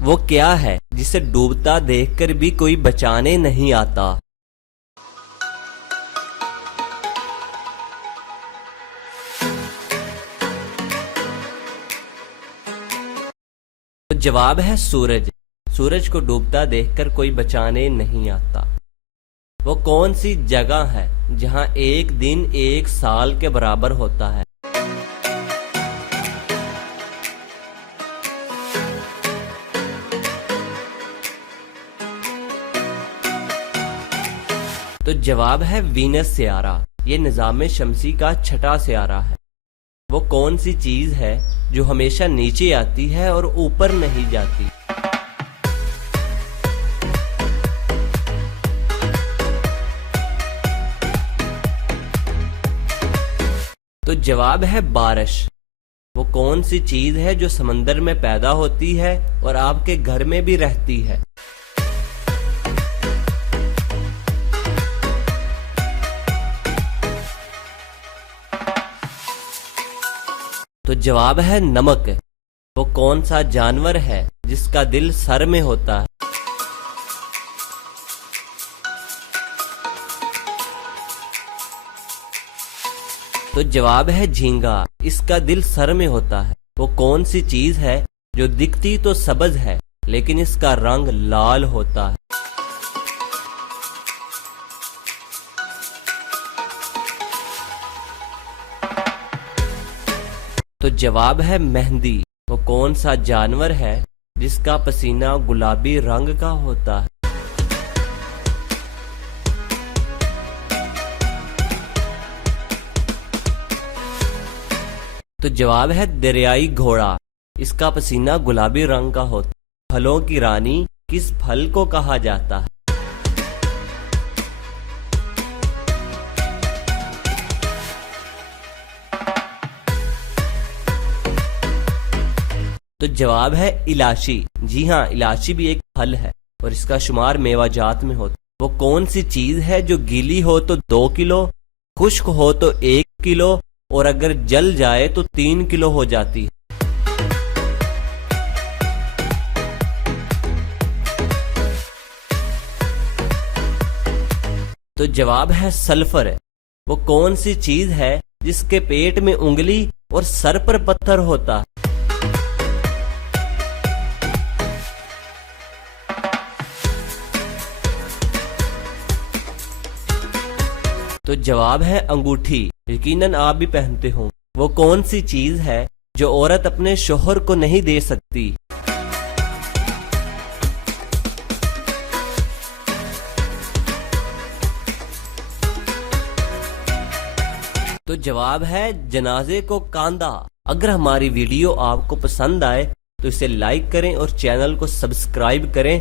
वो क्या है जिसे डूबता देखकर भी कोई बचाने नहीं आता? तो जवाब है सूरज। सूरज को डूबता देखकर कोई बचाने नहीं आता। वो कौन सी जगह है जहां एक दिन एक साल के बराबर होता है? तो जवाब है वीनस सियारा। ये निज़ाम शमसी का छठा सियारा है। वो कौन सी चीज है जो हमेशा नीचे आती है और ऊपर नहीं जाती? तो जवाब है बारिश। वो कौन सी चीज है जो समंदर में पैदा होती है और आपके घर में भी रहती है? तो जवाब है नमक। वो कौन सा जानवर है जिसका दिल सर में होता है? तो जवाब है झींगा। इसका दिल सर में होता है। वो कौन सी चीज है जो दिखती तो सब्ज है लेकिन इसका रंग लाल होता है? तो जवाब है मेहंदी। वो कौन सा जानवर है जिसका पसीना गुलाबी रंग का होता है? तो जवाब है दरियाई घोड़ा। इसका पसीना गुलाबी रंग का होता है। फलों की रानी किस फल को कहा जाता है? तो जवाब है इलायची। जी हाँ, इलायची भी एक फल है और इसका शुमार मेवाजात में होता है। वो कौन सी चीज है जो गीली हो तो 2 किलो, खुश्क हो तो 1 किलो और अगर जल जाए तो 3 किलो हो जाती है? तो जवाब है सल्फर। वो कौन सी चीज है जिसके पेट में उंगली और सर पर पत्थर होता है? तो जवाब है अंगूठी। यकीनन आप भी पहनते हो। वो कौन सी चीज है जो औरत अपने शोहर को नहीं दे सकती? तो जवाब है जनाजे को कांधा। अगर हमारी वीडियो आपको पसंद आए तो इसे लाइक करें और चैनल को सब्सक्राइब करें